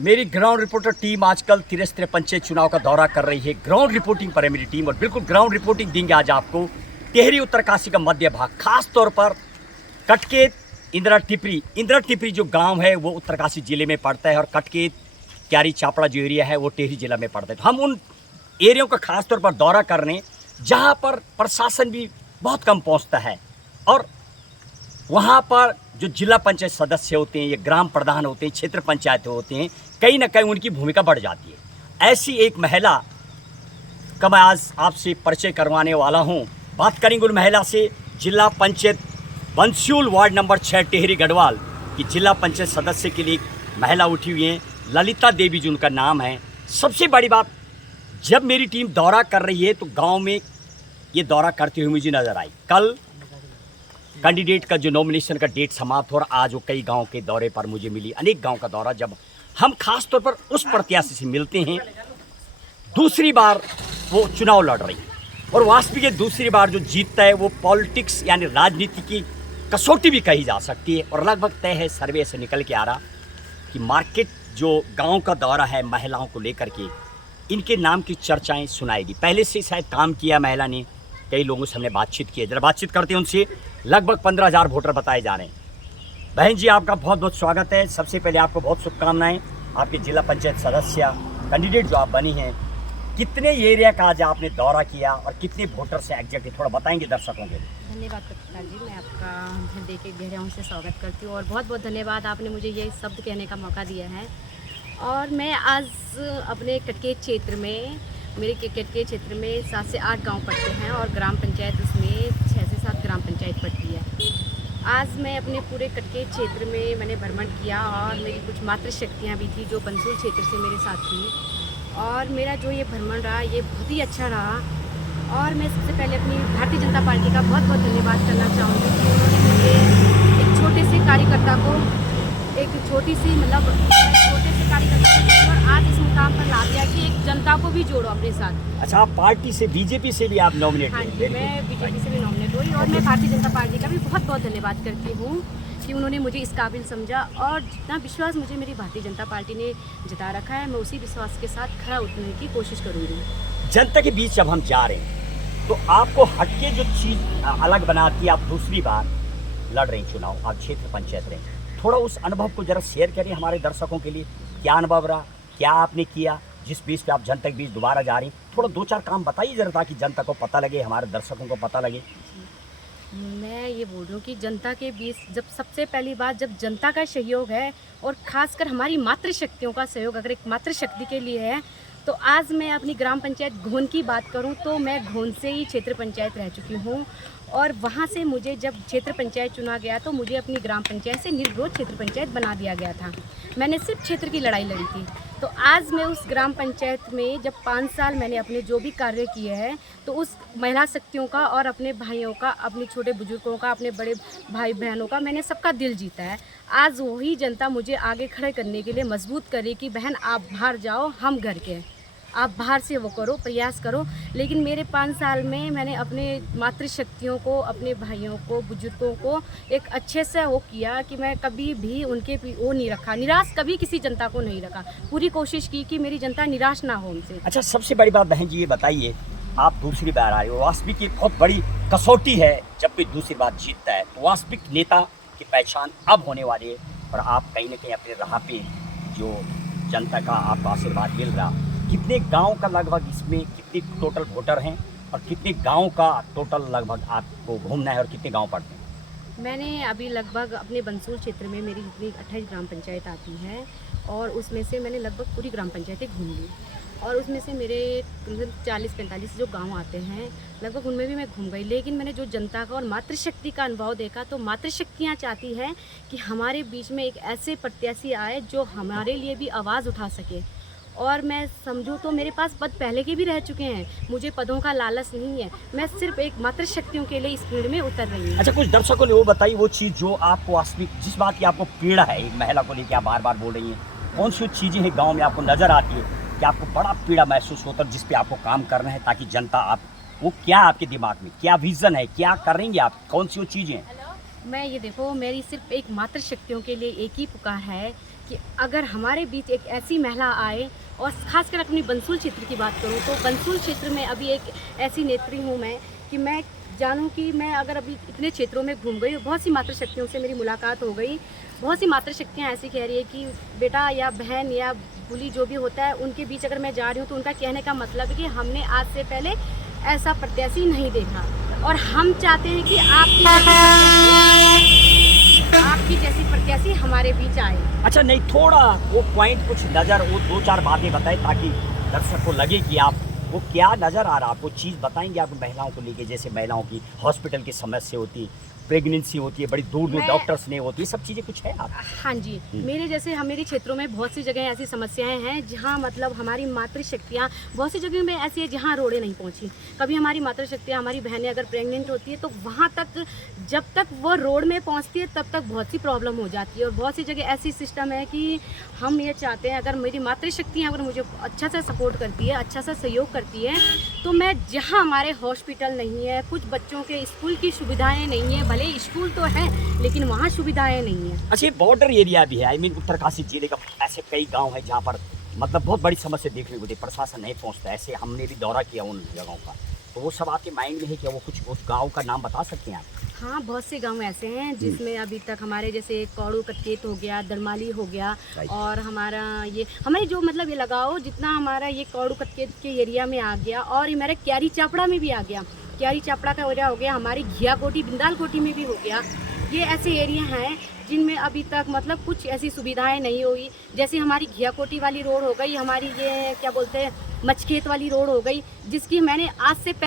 मेरी ground reporter team आजकल तिरस्त्र पंचायत चुनाव का दौरा कर रही है। ग्राउंड रिपोर्टिंग पर है मेरी टीम और बिल्कुल ग्राउंड रिपोर्टिंग देंगे आज आपको टिहरी उत्तरकाशी का मध्य भाग, खास तौर पर कटकेत इंदिरा टिपरी जो गांव है वो उत्तरकाशी जिले में पड़ता है और कटकेत क्यारी चापड़ा जो एरिया है वो टिहरी जिला में पड़ता है। तो हम उन एरियो का खास तौर पर दौरा करने जहां पर प्रशासन भी बहुत कम पहुंचता है और वहां पर जो जिला पंचायत सदस्य होते हैं, ये ग्राम प्रधान होते हैं, क्षेत्र पंचायत होते हैं, कहीं ना कहीं उनकी भूमिका बढ़ जाती है। ऐसी एक महिला का मैं आज आपसे परिचय करवाने वाला हूं। बात करेंगे उन महिला से, जिला पंचायत बंसूल वार्ड नंबर 6 टिहरी गढ़वाल की जिला पंचायत सदस्य के लिए एक महिला उठी हुई हैं, ललिता देवी जी उनका नाम है। सबसे बड़ी बात, जब मेरी टीम दौरा कर रही है तो गांव में ये दौरा करते हुए मुझे नजर आई। कल कैंडिडेट का जो नॉमिनेशन का डेट समाप्त हो रहा, आज वो कई गांव के दौरे पर मुझे मिली, अनेक गांव का दौरा। जब हम खास तौर पर उस प्रत्याशी से मिलते हैं, दूसरी बार वो चुनाव लड़ रही है और वास्तविक ये दूसरी बार जो जीतता है वो पॉलिटिक्स यानी राजनीति की कसौटी भी कही जा सकती है और लगभग तय है, सर्वे से निकल के आ रहा कि मार्केट जो गांव का दौरा है महिलाओं को लेकर के, इनके नाम की चर्चाएं सुनाएगी। पहले से शायद काम किया महिला ने, कई लोगों से हमने बातचीत की है, जरा बातचीत करते हैं उनसे। लगभग 15,000 वोटर बताए जा रहे हैं। बहन जी, आपका बहुत बहुत स्वागत है। सबसे पहले आपको बहुत शुभकामनाएं, आपके जिला पंचायत सदस्य कैंडिडेट जो आप बनी हैं। कितने एरिया का आज आपने दौरा किया और कितने वोटर से एग्जैक्टली थोड़ा बताएंगे दर्शकों के लिए। धन्यवाद पत्रकार जी, मैं आपका हृदय के गहराइयों से स्वागत करती हूँ और बहुत बहुत धन्यवाद, आपने मुझे ये शब्द कहने का मौका दिया है। और मैं आज अपने कटकेत क्षेत्र में, मेरे कटकेत क्षेत्र में 7 से 8 गांव पड़ते हैं और ग्राम पंचायत उसमें 6 से 7 ग्राम पंचायत पड़ती है। आज मैं अपने पूरे कटकेत क्षेत्र में मैंने भ्रमण किया और मेरी कुछ मातृशक्तियाँ भी थी जो बंसूल क्षेत्र से मेरे साथ थी और मेरा जो ये भ्रमण रहा ये बहुत ही अच्छा रहा। और मैं सबसे पहले अपनी भारतीय जनता पार्टी का बहुत बहुत धन्यवाद करना चाहूँगी कि उन्होंने मुझे एक छोटे से कार्यकर्ता को, एक छोटे से कार्यकर्ता को और आज इस मुकाम पर ला दिया कि एक जनता को भी जोड़ो अपने साथ। अच्छा, आप पार्टी से, बीजेपी से भी आप नॉमिनेट हाँ हैं? जी, मैं बीजेपी से भी नॉमिनेट हुई और मैं भारतीय जनता पार्टी का भी बहुत बहुत धन्यवाद करती हूँ कि उन्होंने मुझे इस काबिल समझा और जितना विश्वास मुझे मेरी भारतीय जनता पार्टी ने जता रखा है, मैं उसी विश्वास के साथ खरा उतरने की कोशिश करूँगी। जनता के बीच जब हम जा रहे हैं तो आपको हटके जो चीज़ अलग बनाती है, आप दूसरी बार लड़ रही चुनाव, आप क्षेत्र पंचायत रहे, थोड़ा उस अनुभव को जरा शेयर करिए हमारे दर्शकों के लिए। क्या अनुभव रहा, क्या आपने किया जिस बीच पे आप जनता के बीच दोबारा जा रही, थोड़ा 2-4 काम बताइए जरा, ताकि जनता को पता लगे, हमारे दर्शकों को पता लगे। मैं ये बोल रही हूँ कि जनता के बीच जब सबसे पहली बात, जब जनता का सहयोग है और ख़ासकर हमारी मातृशक्तियों का सहयोग अगर एक मातृशक्ति के लिए है, तो आज मैं अपनी ग्राम पंचायत घोन की बात करूं तो मैं घोन से ही क्षेत्र पंचायत रह चुकी हूं और वहां से मुझे जब क्षेत्र पंचायत चुना गया तो मुझे अपनी ग्राम पंचायत से निर्विरोध क्षेत्र पंचायत बना दिया गया था। मैंने सिर्फ क्षेत्र की लड़ाई लड़ी थी। तो आज मैं उस ग्राम पंचायत में जब 5 साल मैंने अपने जो भी कार्य किए हैं तो उस महिला शक्तियों का और अपने भाइयों का, अपने छोटे बुजुर्गों का, अपने बड़े भाई बहनों का मैंने सबका दिल जीता है। आज वही जनता मुझे आगे खड़े करने के लिए मजबूत करे कि बहन आप बाहर जाओ, हम घर के हैं, आप बाहर से वो करो, प्रयास करो। लेकिन मेरे 5 साल में मैंने अपने मातृशक्तियों को, अपने भाइयों को, बुजुर्गों को एक अच्छे से वो किया कि मैं कभी भी उनके वो नहीं रखा, निराश कभी किसी जनता को नहीं रखा। पूरी कोशिश की कि मेरी जनता निराश ना हो उनसे। अच्छा, सबसे बड़ी बात बहन जी ये बताइए, आप दूसरी बार आ रहे हो, वास्तविक एक बहुत बड़ी कसौटी है जब कोई दूसरी बार जीतता है, तो वास्तविक नेता की पहचान अब होने वाली है और आप कहीं ना कहीं अपने राह पे जो जनता का आपको आशीर्वाद मिल रहा। कितने गांव का लगभग इसमें कितने टोटल वोटर हैं और कितने गांव का टोटल लगभग आपको घूमना है और कितने गांव पड़ते हैं? मैंने अभी लगभग अपने बंसूल क्षेत्र में मेरी जितनी 28 ग्राम पंचायत आती है और उसमें से मैंने लगभग पूरी ग्राम पंचायतें घूम ली और उसमें से मेरे 40-45 जो गांव आते हैं लगभग उनमें भी मैं घूम गई। लेकिन मैंने जो जनता का और मातृशक्ति का अनुभव देखा तो मातृशक्तियाँ चाहती हैं कि हमारे बीच में एक ऐसे प्रत्याशी आए जो हमारे लिए भी आवाज़ उठा सके। और मैं समझूँ तो मेरे पास पद पहले के भी रह चुके हैं, मुझे पदों का लालच नहीं है, मैं सिर्फ एक मातृशक्तियों के लिए इस फील्ड में उतर रही हूँ। अच्छा, कुछ दर्शकों ने वो बताइए वो चीज़ जो आपको वास्तविक, जिस बात की आपको पीड़ा है, एक महिला को लेकर आप बार बार बोल रही हैं, कौन सी चीज़ें हैं गाँव में आपको नज़र आती है कि आपको बड़ा पीड़ा महसूस होता है, जिस पे आपको काम करना है ताकि जनता आप, वो क्या आपके दिमाग में क्या विज़न है, क्या करेंगे आप, कौन सी वो चीज़ें हैं? मैं ये देखो, मेरी सिर्फ एक मातृशक्तियों के लिए एक ही पुकार है कि अगर हमारे बीच एक ऐसी महिला आए, और खासकर अपनी बंसुल क्षेत्र की बात करूँ तो बंसुल क्षेत्र में अभी एक ऐसी नेत्री हूँ मैं कि मैं जानूँ कि मैं अगर अभी इतने क्षेत्रों में घूम गई, बहुत सी मातृशक्तियों से मेरी मुलाकात हो गई। बहुत सी मातृशक्तियाँ ऐसी कह रही है कि बेटा या बहन या बुली जो भी होता है, उनके बीच अगर मैं जा रही हूँ तो उनका कहने का मतलब है कि हमने आज से पहले ऐसा प्रत्याशी नहीं देखा, और हम चाहते हैं कि आपकी जैसी प्रत्याशी हमारे बीच आए। अच्छा, नहीं थोड़ा वो पॉइंट कुछ नज़र, वो 2-4 बातें बताएं ताकि दर्शक को लगे कि आप वो क्या नज़र आ रहा है, आपको चीज़ बताएंगे आप महिलाओं को लेके, जैसे महिलाओं की हॉस्पिटल की समस्या होती, प्रेगनेंसी होती है, बड़ी दूर दूर डॉक्टर्स नहीं होती, सब चीज़ें कुछ है आप? हाँ जी, मेरे जैसे मेरे क्षेत्रों में बहुत सी जगह ऐसी समस्याएं हैं जहाँ मतलब हमारी मातृशक्तियाँ बहुत सी जगह में ऐसी है जहाँ रोडें नहीं पहुँची। कभी हमारी मातृशक्तियाँ, हमारी बहनें अगर प्रेग्नेंट होती है तो वहाँ तक जब तक वो रोड में पहुँचती है तब तक बहुत सी प्रॉब्लम हो जाती है। और बहुत सी जगह ऐसी सिस्टम है कि हम ये चाहते हैं अगर मेरी मातृशक्तियाँ अगर मुझे अच्छा सा सपोर्ट करती है, अच्छा सा सहयोग करती है, तो मैं जहाँ हमारे हॉस्पिटल नहीं है, कुछ बच्चों के स्कूल की सुविधाएँ नहीं है, भले स्कूल तो है लेकिन वहाँ सुविधाएं नहीं है। अच्छा, ये बॉर्डर एरिया भी है, आई मीन उत्तरकाशी जिले का ऐसे कई गांव है जहाँ पर मतलब बहुत बड़ी समस्या देखने को मिलती है, प्रशासन नहीं पहुँचता, ऐसे हमने भी दौरा किया उन जगहों का, तो वो सब आपके माइंड में है क्या? वो कुछ उस गाँव का नाम बता सकते हैं आप? हाँ, बहुत से गांव ऐसे हैं जिसमें अभी तक हमारे जैसे कौड़ू कटकेत हो गया, दरमाली हो गया, और हमारा ये हमारे जो मतलब ये लगाओ जितना हमारा ये कौड़ू कटकेत के एरिया में आ गया, और ये मेरे क्यारी चापड़ा में भी आ गया, क्यारी चापड़ा का एरिया हो गया, हमारी घिया कोटी बिंदाल कोटी में भी हो गया। ये ऐसे एरिया हैं जिनमें अभी तक मतलब कुछ ऐसी सुविधाएं नहीं हुई। जैसे हमारी घिया कोटी वाली रोड हो गई, हमारी ये क्या बोलते हैं मचखेत वाली रोड हो गई, जिसकी मैंने आज से